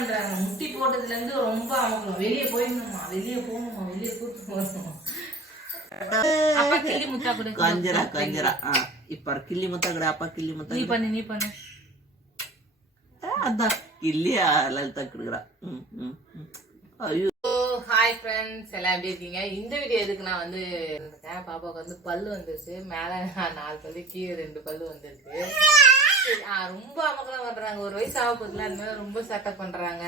பண்ணுறாங்க முட்டி போட்டதுலேருந்து ரொம்ப அவங்க வெளியே போயிடணுமா வெளியே போகணுமா? வெளியே கூட்டு போகணுமா? கிள்ளி முத்தா கொடு கிள்ளி முத்தா கொடு நீ பண்ணு ஐயோ. ஹாய் ஃப்ரெண்ட்ஸ் எல்லாம் எப்படி இருக்கீங்க? இந்த வீடியோ எதுக்கு நான் வந்து பாப்பாவுக்கு வந்து பல்லு வந்துருச்சு. மேல நாலு பல்லு கீழே ரெண்டு பல்லு வந்துருச்சு. ரொம்ப அமக்கலாம் பண்றாங்க ஒரு வயசு ஆக போதுல அந்த மாதிரி ரொம்ப சட்டை பண்றாங்க.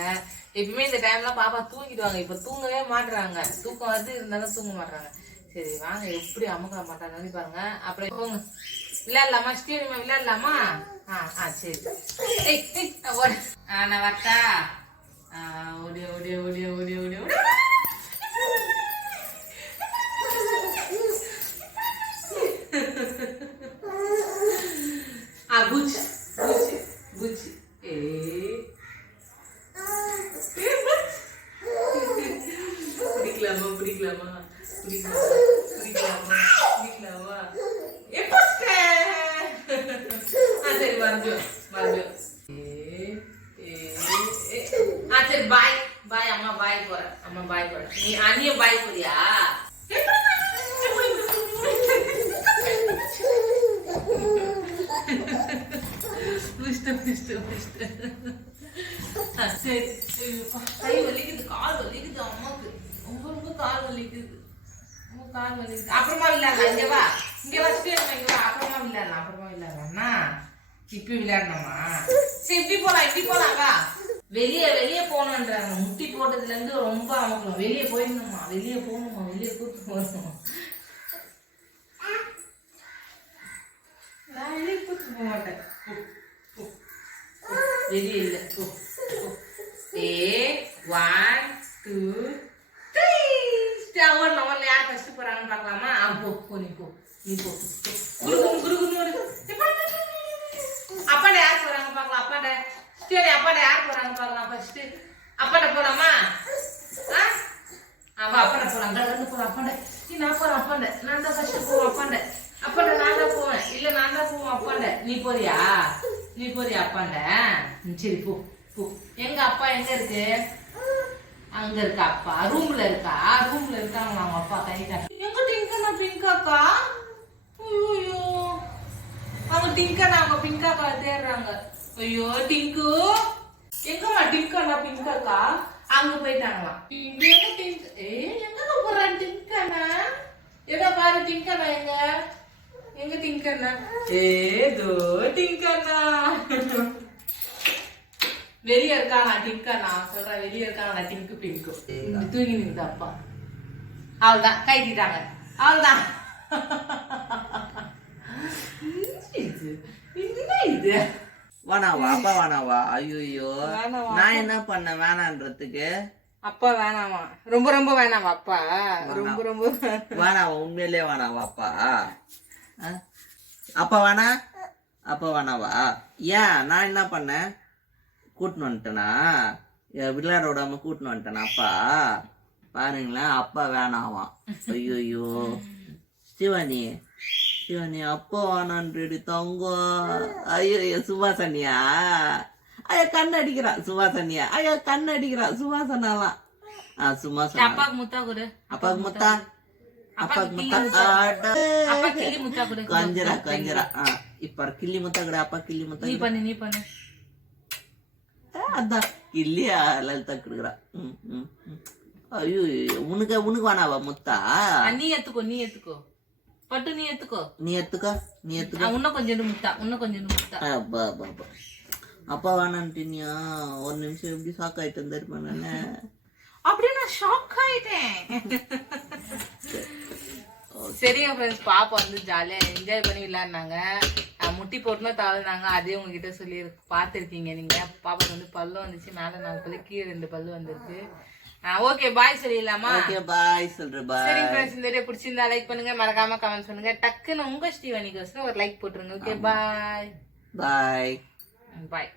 எப்பயுமே இந்த டைம்லாம் பாப்பா தூங்கிடுவாங்க. இப்ப தூங்கவே மாட்டுறாங்க தூக்கம் வருது இருந்தாலும் தூங்க மாட்டாங்க சரி வாங்க. எப்படி அமக்கலம் பண்றாங்க பாருங்க. அப்புறம் போங்க. விளையாடலாமா? ஸ்டேடியமா விளையாடலாமா? ஆ ஆ சரி. நான் ஆ, நான் வரட்டா? ஆ, ஓடி ஓடி ஓடி ஓடி ஓடி ஓடி. ஆ பிடிக்கலாமா பிடிக்கலாமா பிடிக்கலாமா பிடிக்கலாமா பிடிக்கலாமா எப்போ ஆ சரி மறுபடியும் மறுபடியும் ஏ ஏ ஏ. ஆ சரி பாய் பாய் அம்மா பாய் போறேன் அம்மா பாய் போறேன் நீ அண்ணியும் பாய் போறியா புஷ்டு புஷ்டு புஷ்டு ஆ, சரி ஐயோப்பா, கை வலிக்குது கால் வலிக்குது அம்மாக்கு ரொம்ப ரொம்ப கால் வலிக்குது கால் வலிக்குது அப்புறமா விளையாடலாம். இங்க வா. இங்க வச்சுட்டு இங்கே வா. அப்புறமா விளையாடலாம். அப்புறமா விளையாடலாம்னா இப்ப விளையாடணுமா? சரி இப்படி போகலாம் இப்படி போகலாம் வா. வெளியே வெளியே போகணுன்றாங்க முட்டி போட்டதுல இருந்து ரொம்ப அமக்கணும். வெளியே போயிடணுமா வெளியே போகணுமா வெளியே கூட்டு போகணும். நான் வெளியே கூட்டு போக மாட்டேன். வெளியே இல்லை. ஏ ஒன் வச்சுட்டு போறாங்கன்னு பாக்கலாமா அப்போ போ போ நீ போ. நீ போ. போ. குரு அப்பாட்ட யார் போறாங்க பாக்கலாம் அப்பாட்ட. சரி அப்பாட்ட யார் போறாங்க பாக்கலாம் ஃபர்ஸ்ட் அப்பாட்ட போலாமா? அவ ஆமா அப்பாட்ட போலாம். அங்க இருந்து போலாம் அப்பாட்ட. நீ நான் போறேன் அப்பாண்ட நான் தான் ஃபர்ஸ்ட் போவேன் அப்பாண்ட அப்பாண்ட நான் தான் போவேன். இல்ல நான் தான் போவேன் அப்பாண்ட நீ போறியா? நீ போறியா அப்பாண்ட சரி போ போ. எங்க அப்பா எங்க இருக்கு? அங்க இருக்கா அப்பா? ரூம்ல இருக்கா? ரூம்ல இருக்காங்க அவங்க அப்பா கைட்டா எங்க டிங்கனா பிங்காக்கா? ஐயோ அவங்க டிங்கனா அவங்க பிங்காக்கா தேடுறாங்க. ஐயோ டிங்கு. எங்கம்மா டிங்கனா பிங்காக்கா? அங்க போயிட்டாங்களாம். இங்க எங்க டிங்க்? ஏ எங்க போறான் டிங்கனா எடா பாரு டிங்கனா எங்க? எங்க டிங்கனா ஏதோ டிங்க் வெளிய இருக்காங்க டிங்கனா சொல்றேன் வெளிய இருக்காங்க டிங்கு பிங்கு தூங்கி நிக்குது அப்பா. அவ்வளவுதான் கைட்டிட்டாங்க அவ்வளவுதான் இது? என்ன இது? வேணாவா அப்பா வேணாவா ஐயோ? நான் என்ன பண்ணேன் வேணான்றதுக்கு? அப்பா வேணாமா. ரொம்ப ரொம்ப வேணாமா அப்பா. ரொம்ப ரொம்ப வேணாவா உண்மையிலே வேணாவா அப்பா. ஆ? அப்பா வேணா அப்பா வேணாவா ஏன் நான் என்ன பண்ணேன்? கூட்டின்னு வந்துட்டேனா? விளையாட விடாம கூட்டின்னு வந்துட்டேனா அப்பா பாருங்களேன் அப்பா வேணாவான் ஐயோ ஐயோ சிவனி சிவனி அப்பா வேணான்றடி தங்கம் ஐயோ ஐயோ சுபாசனியா ஐயா கண் அடிக்கிறான் சுபாசனியா ஐயா கண் அடிக்கிறான் சுபாசனாலாம் ஆ சுபாசனா அப்பாவுக்கு முத்தா கொடு. அப்பாவுக்கு முத்தா? அப்பாக்கு முத்தா கொஞ்சரா கொஞ்சரா இப்ப கிள்ளி முத்தா கூட அப்பா கிள்ளி முத்தா நீ பண்ணு நீ பண்ணு. அதான் இல்லையா லலிதா கொடுக்குறா. ம் ம் ஐயோ உனக்கு உனக்கு வேணாவா முத்தா. நீ ஏத்துக்கோ நீ ஏத்துக்கோ. பட்டு நீ ஏத்துக்கோ. நீ ஏத்துக்கோ நீ எத்துக்கோ இன்னும் கொஞ்சம் முத்தா இன்னும் கொஞ்சம் முத்தா. அப்பா அப்பா அப்பா அப்பா வேணான்ட்டினியா ஒரு நிமிஷம் எப்படி ஷாக் ஆயிட்டு வந்திருப்பேன் நானே? அப்படியே நான் ஷாக் ஆயிட்டேன். சரி. அப்புறம் பாப்பா வந்து ஜாலியாக என்ஜாய் பண்ணி விளையாடினாங்க முட்டி போட்டுன்னு தவழ்ந்தாங்க அதே உங்ககிட்ட சொல்லி பார்த்துருக்கீங்க நீங்க. பாப்பாக்கு வந்து பல்லு வந்துச்சு. மேல நாலு பல்லு கீழே ரெண்டு பல்லு வந்திருக்கு. ஓகே பாய் சொல்லிடலாமா? ஓகே பாய் சொல்ற பாய். சரிங்க ஃப்ரெண்ட்ஸ் இந்த வீடியோ பிடிச்சிருந்தா லைக் பண்ணுங்க. மறக்காம கமெண்ட் பண்ணுங்க டக்குன்னு உங்க ஸ்ரீவனிக்கு ஒரு லைக் போட்டுருங்க. ஓகே பாய் பாய் பாய்